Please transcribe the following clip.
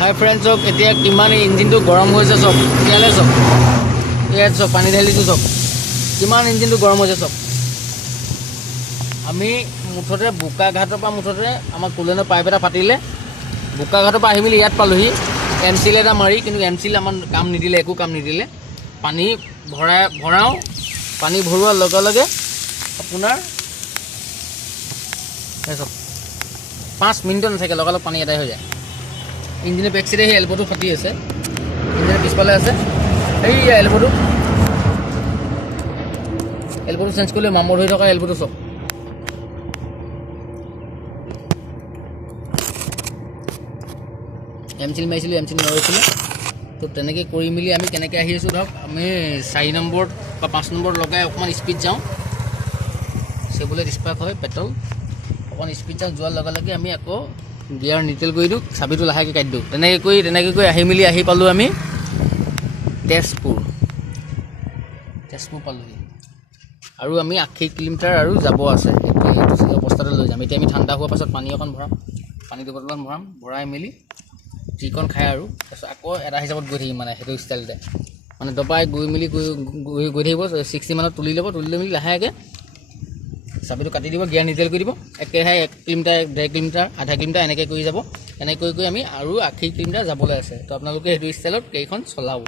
হাই ফ্ৰেণ্ডছক এতিয়া কিমান ইঞ্জিনটো গৰম হৈছে চব ইয়ালৈ চব ইয়াত চব পানী ঢালিছোঁ চব কিমান ইঞ্জিনটো গৰম হৈছে চব আমি মুঠতে বোকাঘাটৰ পৰা মুঠতে আমাৰ কুলেনৰ পাইপ এটা ফাটিলে বোকাঘাটৰ পৰা আহি মেলি ইয়াত পালোহি এম চিল এটা মাৰি কিন্তু এম চিল আমাৰ কাম নিদিলে একো কাম নিদিলে পানী ভৰাওঁ পানী ভৰোৱাৰ লগে লগে আপোনাৰ চব 5 মিনিটত নাথাকে লগালগ পানী এটাই হৈ যায় ইঞ্জিনৰ বেক চাইডে সেই এলবটো ফাটি আছে ইঞ্জিনৰ পিছফালে আছে এই এলবটো চেঞ্জ কৰিলে মামৰ হৈ থকা এলবটো চব এম চিল মাৰিছিলোঁ এম চিল নৰৈছিলে তো তেনেকৈ কৰি মেলি আমি কেনেকৈ আহি আছোঁ ধৰক আমি 4 নম্বৰত বা 5 নম্বৰত লগাই অকণমান স্পীড যাওঁ চেবুলেট স্পাৰ্ক হয় পেট্ৰল অকণমান স্পীড যাওঁ যোৱাৰ লগে লগে আমি আকৌ গিয়াৰ নিউট্ৰেল কৰি দিওঁ চাবিটো লাহেকৈ কাটি দিওঁ তেনেকৈ কৰি আহি মেলি আহি পালোঁ আমি তেজপুৰ পালোঁহি আৰু আমি 80 কিলোমিটাৰ আৰু যাব আছে সেইটো অৱস্থাতে লৈ যাম এতিয়া আমি ঠাণ্ডা হোৱাৰ পাছত পানী অকণ ভৰাম পানী দুবটলমান ভৰাই মেলি যিকণ খাই আৰু তাৰপিছত আকৌ এটা হিচাপত গৈ থাকিম মানে সেইটো ষ্টাইলতে মানে দবাই গৈ মেলি গৈ থাকিব 60 মানত তুলি লৈ মেলি লাহেকৈ চাবিটো কাটি দিব গিয়াৰ নিউট্ৰেল কৰি দিব একেৰাহে 1 কিলোমিটাৰ 1.5 কিলোমিটাৰ আধা কিলোমিটাৰ এনেকৈ কৰি যাব এনেকৈ কৰি আমি আৰু 80 কিলোমিটাৰ যাবলৈ আছে তো আপোনালোকে সেইটো ষ্টাইলত গাড়ীখন চলাব